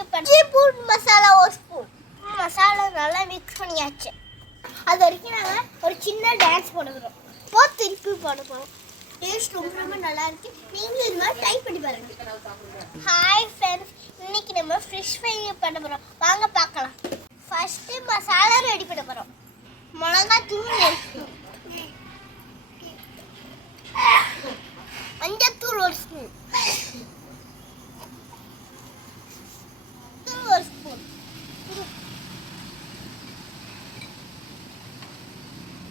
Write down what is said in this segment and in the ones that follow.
Spoon masala ஒரு spoon masala நல்லா mix பண்ணியாச்சு. அது வரைக்கும் நாங்கள் ஒரு சின்ன டான்ஸ் போடுறோம். இப்போ திருப்பி போட போகிறோம். டேஸ்ட் ரொம்ப ரொம்ப நல்லா இருக்கு. நீங்களும் இது மாதிரி ட்ரை பண்ணி பாருங்க. ஹாய் ஃப்ரெண்ட்ஸ், இன்னைக்கு நம்ம ஃபிஷ் ஃப்ரை பண்ண போகிறோம். வாங்க பார்க்கலாம். ஃபர்ஸ்ட்டு மசாலா ரெடி பண்ண போகிறோம். மிளகாய் தூள் ஒரு ஸ்பூன், மஞ்சத்தூள் ஒரு ஸ்பூன், ஒரு ஸ்பூன்,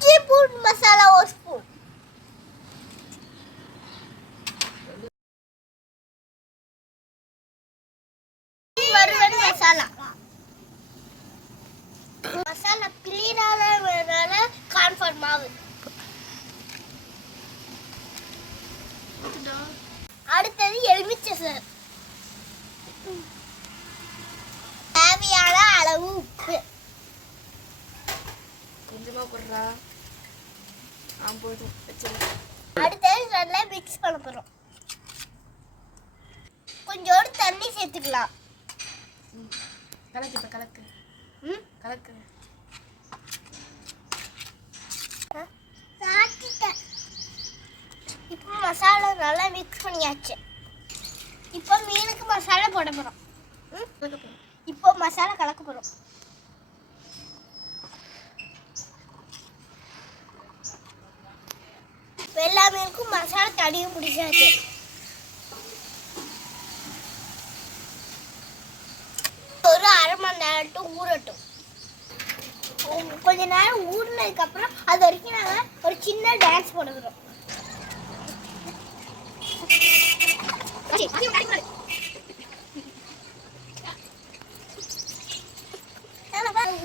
ஸ்பூன் மசாலா ஒரு ஸ்பூன், வறுவல் மசாலா. மசாலா கிளீனான கார்ன்ஃப்ளவர் மாவு. அடுத்தது எலுமிச்சை சாறு, தேவையான அளவு உப்பு. கொஞ்சமா போடுறா. போதும். அடுத்தது நல்லா மிக்ஸ் பண்ண போறோம். கொஞ்சோடு தண்ணி சேர்த்துக்கலாம். கலக்கு கலக்கு கலக்கு. இப்போ மசாலா நல்லா மிக்ஸ் பண்ணியாச்சு. இப்போ மீனுக்கு மசாலா போட போறோம். இப்போ மசாலா கலக்க போறோம். எல்லா மீனுக்கும் மசாலா தடியும் பிடிச்சாச்சு. ஒரு அரை மணி நேரம் ஊறட்டும். கொஞ்ச நேரம் ஊறினதுக்கு அப்புறம் அது வரைக்கும் நாங்கள் ஒரு சின்ன டான்ஸ் போடுறோம்.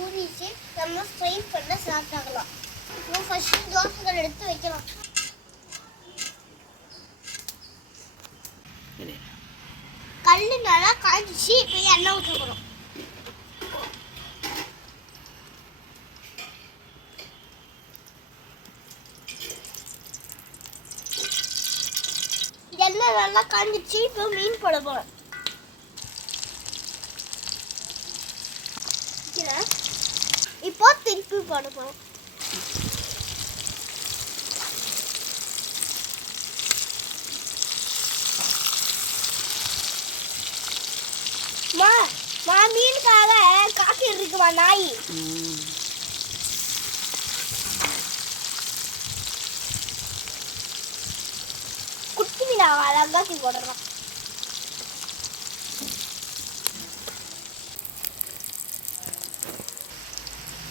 ஊறிச்சு நம்ம ஃப்ரை பண்ண சாப்பிட்டாக்கலாம். ஃபர்ஸ்ட் தோசைகள் எடுத்து வைக்கலாம். கல்லு நல்லா காய்ச்சி இப்போ எண்ணெய் ஊற்ற போகிறோம். எண்ணெய் நல்லா காய்ச்சி இப்போ மீன் போட போகிறோம். இப்போ திருப்பி போட போகிறோம். மீனுக்காக காப்பி இருக்குமா நாய்? குட்டி மீனா அழகாத்தி போடுறோம்.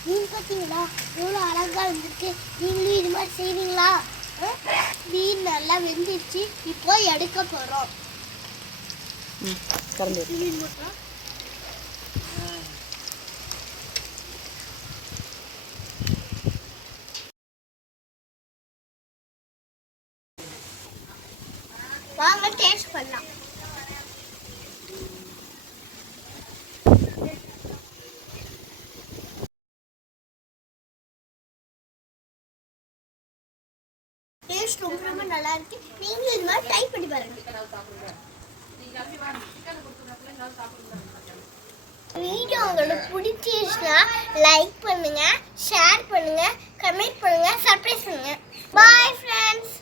மீன் பார்த்தீங்களா எவ்வளோ அழகா இருந்துருக்கு. நீங்களும் இது மாதிரி செய்வீங்களா? மீன் நல்லா வெந்துருச்சு. இப்போ எடுக்க போகிறோம். மீன் மட்டும் வாங்க டேஸ்ட் பண்ணலாம். டேஸ்ட் ரொம்ப ரொம்ப நல்லா இருக்கு. நீங்களும் இது மாதிரி ட்ரை பண்ணி பாருங்க. வீடியோ உங்களுக்கு பிடிச்சிருச்சுன்னா லைக் பண்ணுங்க, ஷேர் பண்ணுங்க, கமெண்ட் பண்ணுங்க, சப்ஸ்கிரைப் பண்ணுங்க. Bye friends.